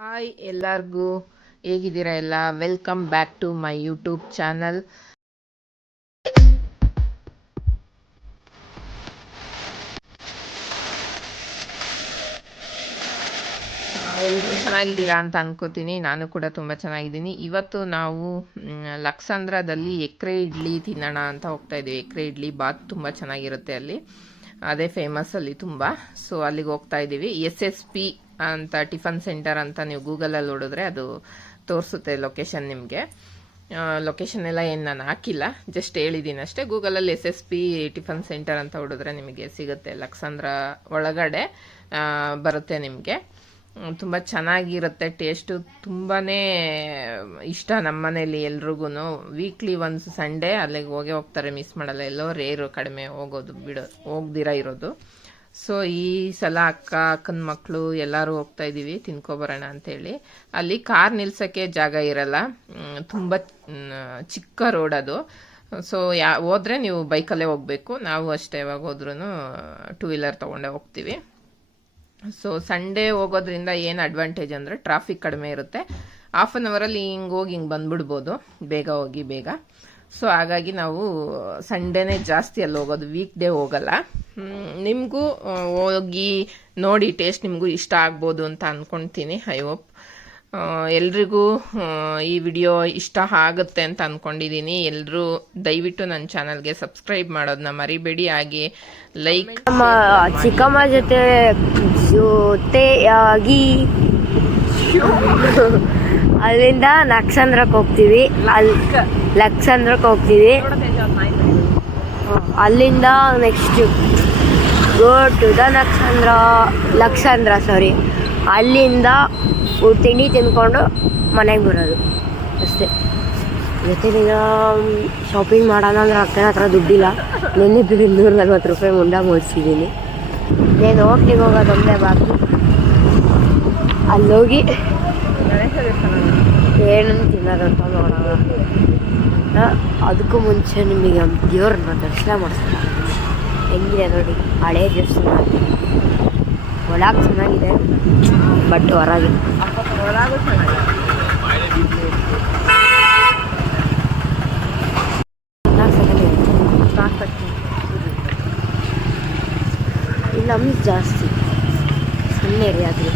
Hi ಎಲ್ಲರಿಗೂ, ಹೇಗಿದ್ದೀರಾ ಎಲ್ಲ? Welcome back to my YouTube channel. ಎಲ್ಲರೂ ಚೆನ್ನಾಗಿದ್ದೀರಾ ಅಂತ ಅನ್ಕೋತೀನಿ. ನಾನು ಕೂಡ ತುಂಬ ಚೆನ್ನಾಗಿದ್ದೀನಿ. ಇವತ್ತು ನಾವು ಲಕ್ಸಂದ್ರದಲ್ಲಿ ಎಕ್ರೆ ಇಡ್ಲಿ ತಿನ್ನೋಣ ಅಂತ ಹೋಗ್ತಾ ಇದ್ದೀವಿ. ಎಕ್ರೆ ಇಡ್ಲಿ ಬಾತ್ ತುಂಬ ಚೆನ್ನಾಗಿರುತ್ತೆ ಅಲ್ಲಿ, ಅದೇ ಫೇಮಸ್ ಅಲ್ಲಿ ತುಂಬ. ಸೊ ಅಲ್ಲಿಗೆ ಹೋಗ್ತಾ ಇದ್ದೀವಿ. SSP ಅಂತ ಟಿಫನ್ ಸೆಂಟರ್ ಅಂತ ನೀವು ಗೂಗಲಲ್ಲಿ ನೋಡಿದ್ರೆ ಅದು ತೋರಿಸುತ್ತೆ ಲೊಕೇಶನ್ ನಿಮಗೆ. ಲೊಕೇಶನ್ ಎಲ್ಲ ಏನು ನಾನು ಹಾಕಿಲ್ಲ, ಜಸ್ಟ್ ಹೇಳಿದ್ದೀನಿ ಅಷ್ಟೇ. ಗೂಗಲಲ್ಲಿ SSP ಟಿಫನ್ ಸೆಂಟರ್ ಅಂತ ಹೊಡಿದ್ರೆ ನಿಮಗೆ ಸಿಗುತ್ತೆ. ಲಕ್ಸಂದ್ರ ಒಳಗಡೆ ಬರುತ್ತೆ ನಿಮಗೆ. ತುಂಬ ಚೆನ್ನಾಗಿರುತ್ತೆ, ಟೇಸ್ಟು ತುಂಬಾ ಇಷ್ಟ ನಮ್ಮ ಮನೇಲಿ ಎಲ್ರಿಗೂ. ವೀಕ್ಲಿ ಒನ್ಸ್ ಸಂಡೇ ಅಲ್ಲಿಗೆ ಹೋಗ್ತಾರೆ, ಮಿಸ್ ಮಾಡಲ್ಲ. ಎಲ್ಲೋ ರೇರು, ಕಡಿಮೆ ಹೋಗೋದು, ಹೋಗ್ದಿರ ಇರೋದು. ಸೊ ಈ ಸಲ ಅಕ್ಕನ ಮಕ್ಕಳು ಎಲ್ಲರೂ ಹೋಗ್ತಾ ಇದ್ದೀವಿ ತಿನ್ಕೊಬರೋಣ ಅಂತೇಳಿ. ಅಲ್ಲಿ ಕಾರ್ ನಿಲ್ಸೋಕ್ಕೆ ಜಾಗ ಇರಲ್ಲ, ತುಂಬ ಚಿಕ್ಕ ರೋಡ್ ಅದು. ಸೊ ಹೋದ್ರೆ ನೀವು ಬೈಕಲ್ಲೇ ಹೋಗಬೇಕು. ನಾವು ಅಷ್ಟೇ, ಯಾವಾಗ ಹೋದ್ರೂ 2 ವೀಲರ್ ತೊಗೊಂಡೇ ಹೋಗ್ತೀವಿ. ಸೊ ಸಂಡೇ ಹೋಗೋದ್ರಿಂದ ಏನು ಅಡ್ವಾಂಟೇಜ್ ಅಂದರೆ ಟ್ರಾಫಿಕ್ ಕಡಿಮೆ ಇರುತ್ತೆ. ಹಾಫ್ ಆನ್ ಅವರಲ್ಲಿ ಹಿಂಗೆ ಹೋಗಿ ಹಿಂಗೆ ಬಂದ್ಬಿಡ್ಬೋದು, ಬೇಗ ಹೋಗಿ ಬೇಗ. ಸೊ ಹಾಗಾಗಿ ನಾವು ಸಂಡೇನೇ ಜಾಸ್ತಿ ಅಲ್ಲಿ ಹೋಗೋದು, ವೀಕ್ ಡೇ ಹೋಗಲ್ಲ. ನಿಮಗೂ ಹೋಗಿ ನೋಡಿ ಟೇಸ್ಟ್ ನಿಮಗೂ ಇಷ್ಟ ಆಗ್ಬೋದು ಅಂತ ಅಂದ್ಕೊಳ್ತೀನಿ. ಐ ಹೋಪ್ ಎಲ್ರಿಗೂ ಈ ವಿಡಿಯೋ ಇಷ್ಟ ಆಗುತ್ತೆ ಅಂತ ಅಂದ್ಕೊಂಡಿದ್ದೀನಿ. ಎಲ್ಲರೂ ದಯವಿಟ್ಟು ನನ್ನ ಚಾನಲ್ಗೆ ಸಬ್ಸ್ಕ್ರೈಬ್ ಮಾಡೋದನ್ನ ಮರಿಬೇಡಿ. ಹಾಗೆ ಲೈಕ್, ಚಿಕ್ಕಮ್ಮ ಜೊತೆಯಾಗಿ ಅಲ್ಲಿಂದ ಲಕ್ಸಂದ್ರಕ್ಕೆ ಹೋಗ್ತೀವಿ. ಅಲ್ಲಿಂದ ನೆಕ್ಸ್ಟ್ ಗೋ ಟು ದ ಲಕ್ಸಂದ್ರ ಅಲ್ಲಿಂದ ತಿಂಡಿ ತಿಂದ್ಕೊಂಡು ಮನೆಗೆ ಬರೋದು ಅಷ್ಟೇ. ಜೊತೆಲಿನ ಶಾಪಿಂಗ್ ಮಾಡೋಣ ಅಂದ್ರೆ ಅಕ್ಕನ ಹತ್ರ ದುಡ್ಡಿಲ್ಲ. ನಿನ್ನೆ 240 ರೂಪಾಯಿ ಮುಂಡ ಮಾಡಿಸಿದ್ದೀನಿ. నేను ಹೋಟ್ಲಿಗೆ ಹೋಗೋದೊಂದೇ ಬಾಕಿ. ಅಲ್ಲೋಗಿ ಏನನ್ನು ತಿನ್ನೋದಂತ ನೋಡೋಣ. ಅದಕ್ಕೂ ಮುಂಚೆ ನಿಮಗೆ ದೇವ್ರನ್ನ ದರ್ಶನ ಮಾಡಿಸ್ತಾರೆ. ಹೆಂಗಿದೆ ನೋಡಿ, ಹಳೇ ದೇವಸ್ಥಾನ. ಒಳಗೆ ಚೆನ್ನಾಗಿದೆ, ಬಟ್ ಹೊರಗೆ ಇಲ್ಲ ಮಿಸ್ ಜಾಸ್ತಿ ಸಣ್ಣ ಏರಿಯಾ ಆದರೆ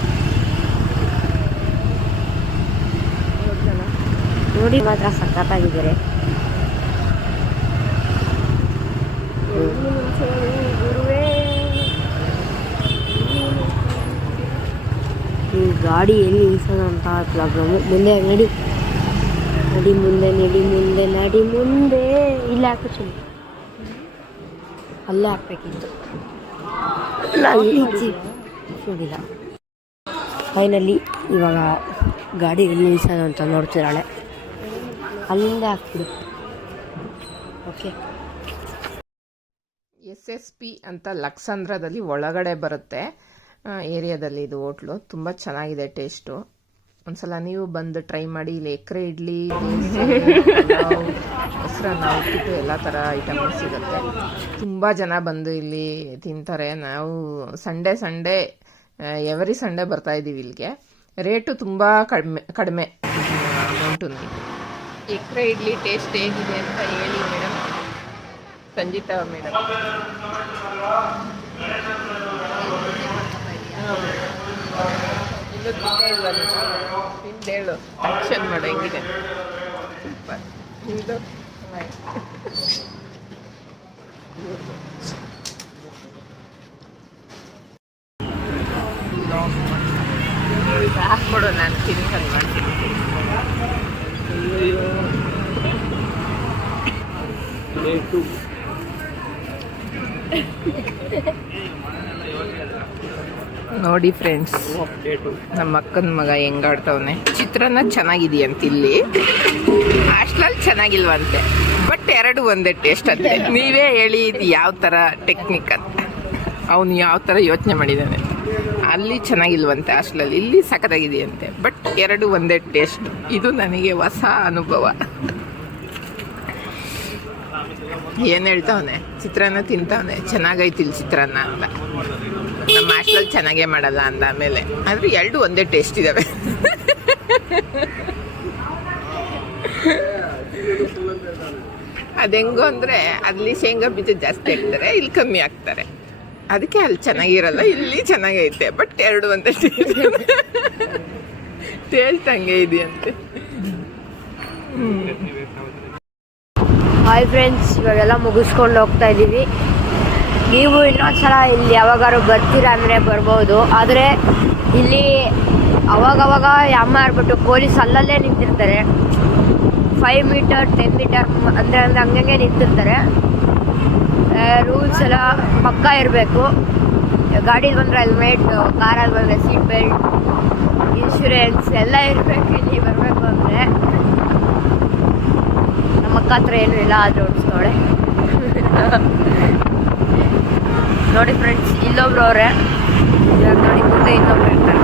ನೋಡಿ ಮಾತ್ರ ಸಖತ್ತಾಗಿದ್ದಾರೆ. ಈ ಗಾಡಿ ಎಲ್ಲಿ ನಿಲ್ಸೋಣ ಅಂತ ಪ್ರಾಬ್ಲಮ್ಮು. ಮುಂದೆ ನಡಿ ಮುಂದೆ ಇಲ್ಲೇ ಹಾಕಿ ಅಲ್ಲೇ ಹಾಕ್ಬೇಕಿತ್ತು, ನೋಡಿಲ್ಲ. ಫೈನಲಿ ಇವಾಗ ಗಾಡಿ ಎಲ್ಲಿ ನಿಲ್ಸೋಣ ಅಂತ ನೋಡ್ತಿದ್ದಾಳೆ. ಅಲ್ಲಿಂದ ಹಾಕ್ಬಿಡು. ಓಕೆ, SSP ಅಂತ ಲಕ್ಸಂದ್ರದಲ್ಲಿ ಒಳಗಡೆ ಬರುತ್ತೆ ಏರಿಯಾದಲ್ಲಿ. ಇದು ಹೋಟ್ಲು ತುಂಬ ಚೆನ್ನಾಗಿದೆ ಟೇಸ್ಟು. ಒಂದ್ಸಲ ನೀವು ಬಂದು ಟ್ರೈ ಮಾಡಿ. ಇಲ್ಲಿ ಎಕ್ರೆ ಇಡ್ಲಿ, ಮೊಸರನ್ನ, ಉಪ್ಪಿಟ್ಟು ಎಲ್ಲ ಥರ ಐಟಮ್ ಸಿಗುತ್ತೆ. ತುಂಬ ಜನ ಬಂದು ಇಲ್ಲಿ ತಿಂತಾರೆ. ನಾವು ಸಂಡೇ ಎವ್ರಿ ಸಂಡೇ ಬರ್ತಾ ಇದ್ದೀವಿ ಇಲ್ಲಿಗೆ. ರೇಟು ತುಂಬ ಕಡಿಮೆ ಅಮೌಂಟು. ಎಕ್ರೆ ಇಡ್ಲಿ ಟೇಸ್ಟ್ ಹೇಗಿದೆ ಅಂತ ಹೇಳಿ ಮೇಡಮ್. ಸಂಜಿತಾ ಮೇಡಮ್, ಇನ್ನು ತಿಂದೇ ಇಲ್ವ ನೀವು? ತಿಂದೇಳು, ಆಕ್ಷನ್ ಮಾಡು ಹೆಂಗಿದೆ. ಸೂಪರ್. ನಿಮ್ಮದು ಹಾಕ್ಕೊಡು, ನಾನು ತಿನ್ಕೊಂಡು ಮಾಡ್ತೀನಿ. ನೋಡಿ ಫ್ರೆಂಡ್ಸ್, ನಮ್ಮ ಅಕ್ಕನ ಮಗ ಹೆಂಗಾಡ್ತವನೆ. ಚಿತ್ರಾನ್ನ ಚೆನ್ನಾಗಿದೆಯಂತ ಇಲ್ಲಿ, ಹಾಸ್ಟೆಲಲ್ಲಿ ಚೆನ್ನಾಗಿಲ್ವಂತೆ. ಬಟ್ ಎರಡು ಒಂದೇ ಟೇಸ್ಟ್ ಅಂತೆ. ನೀವೇ ಹೇಳಿ ಇದು ಯಾವ ಥರ ಟೆಕ್ನಿಕ್ ಅಂತ. ಅವನು ಯಾವ ಥರ ಯೋಚನೆ ಮಾಡಿದ್ದಾನೆ. ಅಲ್ಲಿ ಚೆನ್ನಾಗಿಲ್ವಂತೆ ಹಾಸ್ಟೆಲಲ್ಲಿ, ಇಲ್ಲಿ ಸಖತ್ತಾಗಿದೆಯಂತೆ. ಬಟ್ ಎರಡು ಒಂದೇ ಟೇಸ್ಟ್. ಇದು ನನಗೆ ಹೊಸ ಅನುಭವ. ಏನು ಹೇಳ್ತಾವನೆ, ಚಿತ್ರಾನ್ನ ತಿಂತಾವನೆ, ಚೆನ್ನಾಗೈತಿಲ್ಲ ಚಿತ್ರಾನ್ನ ಅಂತ. ನಮ್ಮ ಹಾಸ್ಟೆಲಲ್ಲಿ ಚೆನ್ನಾಗೇ ಮಾಡಲ್ಲ ಅಂದಾಮೇಲೆ, ಆದರೂ ಎರಡು ಒಂದೇ ಟೇಸ್ಟ್ ಇದ್ದಾವೆ. ಅದೆಂಗೋ ಅಂದರೆ ಅಲ್ಲಿ ಶೇಂಗಾ ಬೀಜ ಜಾಸ್ತಿ ಹಾಕ್ತಾರೆ, ಇಲ್ಲಿ ಕಮ್ಮಿ ಹಾಕ್ತಾರೆ. ಅದಕ್ಕೆ ಅಲ್ಲಿ ಚೆನ್ನಾಗಿರಲ್ಲ, ಇಲ್ಲಿ ಚೆನ್ನಾಗೈತೆ. ಬಟ್ ಎರಡು ಒಂದೇ ಟೇಸ್ಟ್ ಹಂಗೆ ಇದೆಯಂತೆ. ಹಾಯ್ ಫ್ರೆಂಡ್ಸ್, ಇವಾಗೆಲ್ಲ ಮುಗಿಸ್ಕೊಂಡು ಹೋಗ್ತಾ ಇದ್ದೀವಿ. ನೀವು ಇನ್ನೊಂದ್ಸಲ ಇಲ್ಲಿ ಯಾವಾಗಾರು ಬರ್ತೀರಾ ಅಂದರೆ ಬರ್ಬೋದು. ಆದರೆ ಇಲ್ಲಿ ಅವಾಗವಾಗ ಯಾಮ ಇರ್ಬಿಟ್ಟು ಪೊಲೀಸ್ ಅಲ್ಲಲ್ಲೇ ನಿಂತಿರ್ತಾರೆ. 5 ಮೀಟರ್ 10 ಮೀಟರ್ ಅಂದರೆ ಹಂಗಂಗೆ ನಿಂತಿರ್ತಾರೆ. ರೂಲ್ಸ್ ಎಲ್ಲ ಪಕ್ಕಾ ಇರಬೇಕು. ಗಾಡೀಲಿ ಬಂದರೆ ಹೆಲ್ಮೆಟ್, ಕಾರಲ್ಲಿ ಬಂದರೆ ಸೀಟ್ ಬೆಲ್ಟ್, ಇನ್ಶೂರೆನ್ಸ್ ಎಲ್ಲ ಇರಬೇಕು ಇಲ್ಲಿ ಬರಬೇಕು ಅಂದರೆ. ನಮ್ಮ ಅಕ್ಕ ಹತ್ರ ಏನೂ ಇಲ್ಲ, ಆದರೆ ಓಡಿಸ್ತಾಳೆ. ನೋಡಿ ಫ್ರೆಂಡ್ಸ್, ಇಲ್ಲೊಬ್ರು ಅವರೇ, ನೋಡಿ ಮುಂದೆ ಇನ್ನೊಬ್ರು ಇರ್ತಾರೆ.